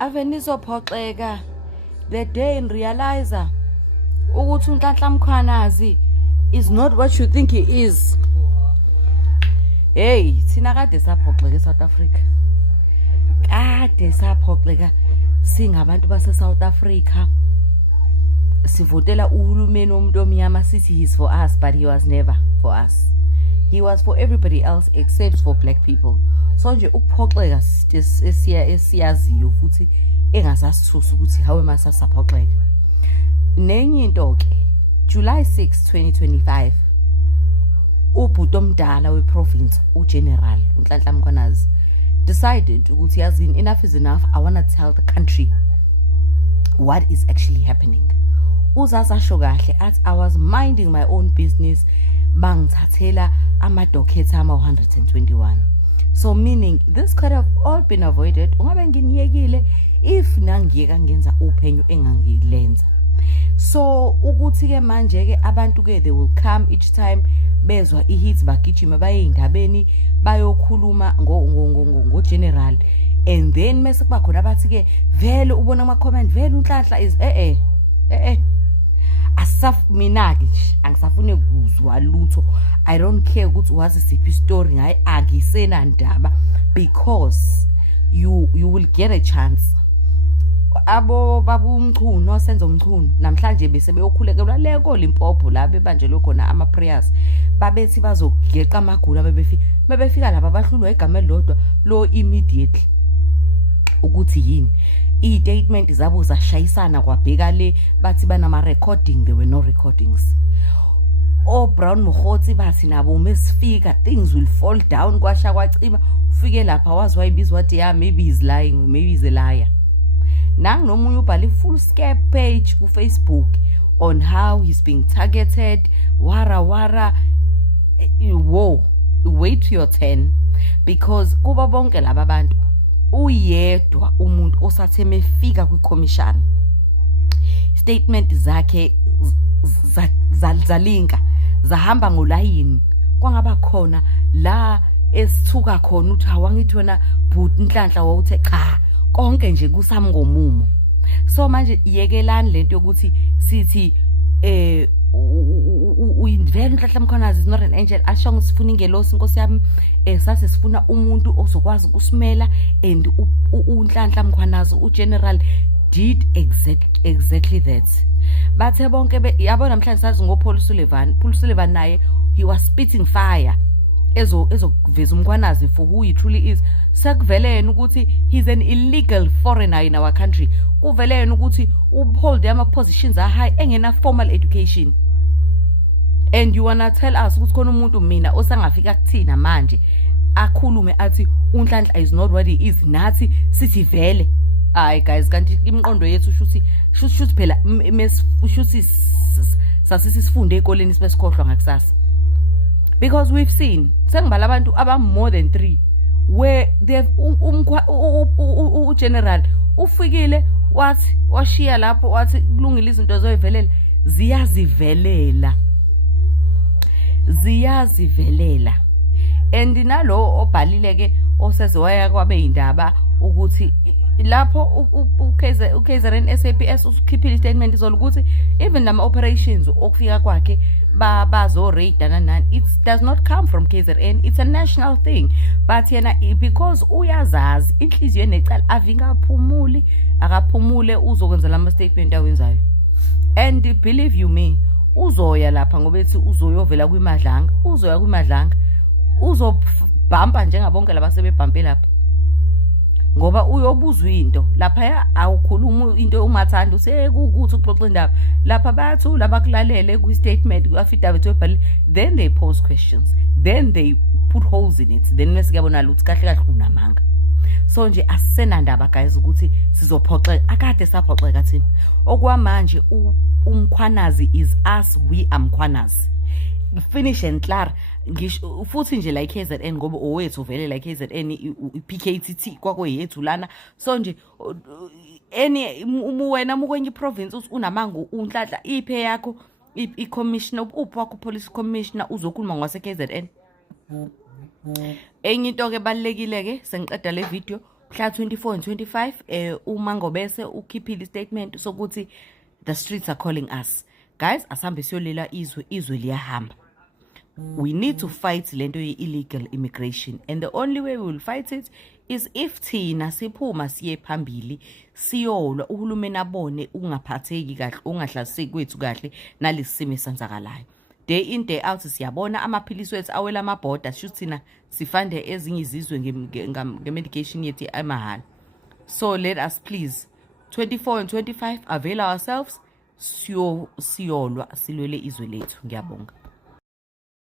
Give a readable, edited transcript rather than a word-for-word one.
ave nizophoxeka the day in realizer ukuthi uNhlanhla Mkhwanazi is not what you think he is. Hey, thina kade saphoxeka eSouth Africa. Kade saphoxeka singabantu base South Africa. Sivotela uhulumeni womuntu omnyama sithi he's for us, but he was never for us. He was for everybody else except for black people. So nje ukuphoxeka esiyaziyo futhi engasasithusa ukuthi hawe masasaphoxeka. Nenye into ke July 6 2025 ubhuti omdala weprovince uGeneral uNhlanhla Mkhwanazi decided ukuthi yazini enough is enough, I want to tell the country what is actually happening. Uzasasho kahle athi I was minding my own business bangithathela ama-docket ama 121. So meaning this could have all been avoided ungabe nginiyekile if nangiyeka ngenza uphenyo engangilenza. So ukuthi ke manje ke abantu ke they will come each time bezwa ihits bagijima baye indabeni bayokhuluma ngo general, and then mase kuba khona abathi ke vele ubona ama comment vele uNhlanhla is asaf mina ke angisafune kuzwa lutho. I don't care ukuthi wazi siphi story ngayi akisena ndaba because you will get a chance. Abo babu umchunu osenza umchunu namhlanje bese beyokhulekelwa leko Limpopo la bebanjelwe khona ama prayers babethi bazogeqa amagula bebefika lapha bahlulwa igama elilodwa lo immediately ukuthi yini i-statement zabo zashayisana kwabheka le bathi banama recording, there were no recordings. Brown Mogotsi bathi nabo mesifika things will fall down kwasha kwaciba ufike lapha wazi wayibizwa wathi yeah maybe he's lying, maybe he's a liar. Nang nomunye ubhale full scare page ku Facebook on how he's being targeted wara whoa, wait for your 10 because kuba bonke laba bantu uyedwa umuntu osatheme fika kwi-commission statement zakhe zalinka zahamba ngolayini kwangaba khona la esithuka khona uthi awangithi wena but Nhlanhla wawuthe cha konke nje kusami ngomumo. So manje yekelani lento yokuthi sithi uyivele uNhlanhla Mkhwanazi is not an angel asho ngisifuna ingelosi Nkosi yami sase sifuna umuntu ozokwazi ukusimela, and uNhlanhla Mkhwanazi uGeneral did exactly that. Bathe bonke yabo namhlanje sazi ngoPaul Sullivan naye he was spitting fire ezokuveza uMkhwanazi for who he truly is. Sekuvelene ukuthi he's an illegal foreigner in our country. Kuvelene ukuthi uphold ama positions are high engena formal education. And you wanna tell us ukuthi khona umuntu mina osangafika kuthina manje akhulume athi uNhlanhla is not what he is, nathi sithi vele hayi guys kanti imiqondo yethu shuthi phela shuthi sasisifunde ekoleni sibesikhohlwa ngakusasa. Because we've seen sengibala abantu aba more than 3 where they've general ufikile wathi washiya lapho wathi kulungile izinto zoyivelela ziyazivelela. And nalo obhalile ke oseze waya kwabe indaba ukuthi lapho uKZN SAPS usikhiphile istatement izolo ukuthi even nama operations okufika kwakhe bazo raid nani, it does not come from KZN, it's a national thing. But yena because uyazazi inhliziyo enecala avinga akaphumule uzokwenza lama statement awenzayo. And believe you me uzoya lapha ngoba ethi uzoyovela kwimadlanga, uzoya kwimadlanga uzobhampa njengabonke labasebebhampe lapha ngoba uyobuzwa into lapha awukhuluma into umathanda usekukuthi uxoxa indaba lapha bayathula abakulalele ku statement ku affidavit webhali, then they pose questions, then they put holes in it, then mesikuyabona ukuthi kahle unamanga. So nje asena ndaba guys ukuthi sizophoxeka, akade saphoxeka thina okwamanje uMkhwanazi is us, we are Mkhwanazi. Finish and clear ngisho futhi nje like KZN ngoba owethu vele like KZN iPKTT kwakwethu lana. So nje wena mukwenye province unamanga uNhlanhla iphe yakho i-commissioner uphi police commissioner uzokhuluma ngwase KZN. Enye into ke balekile ke sengiqeda le video mhla 24 and 25 uMangobese ukhiphile istatement sokuthi the streets are calling us. Guys, asambe siyolela izwe liyahamba. We need to fight lento illegal immigration, and the only way we will fight it is if thina siphuma siye phambili siyolwa uhulumeni abone ungaphatheki kahle ungahlaseki kwethu kahle nalesimo esenzakalayo. Day in day out siyabona amaphilisi wethu awela amabhoda shuthi thina sifande ezinye izizwe ngemedication yethu emahala. So let us please 24 and 25 avail ourselves siyolwa silwele izwe lethu. Ngiyabonga.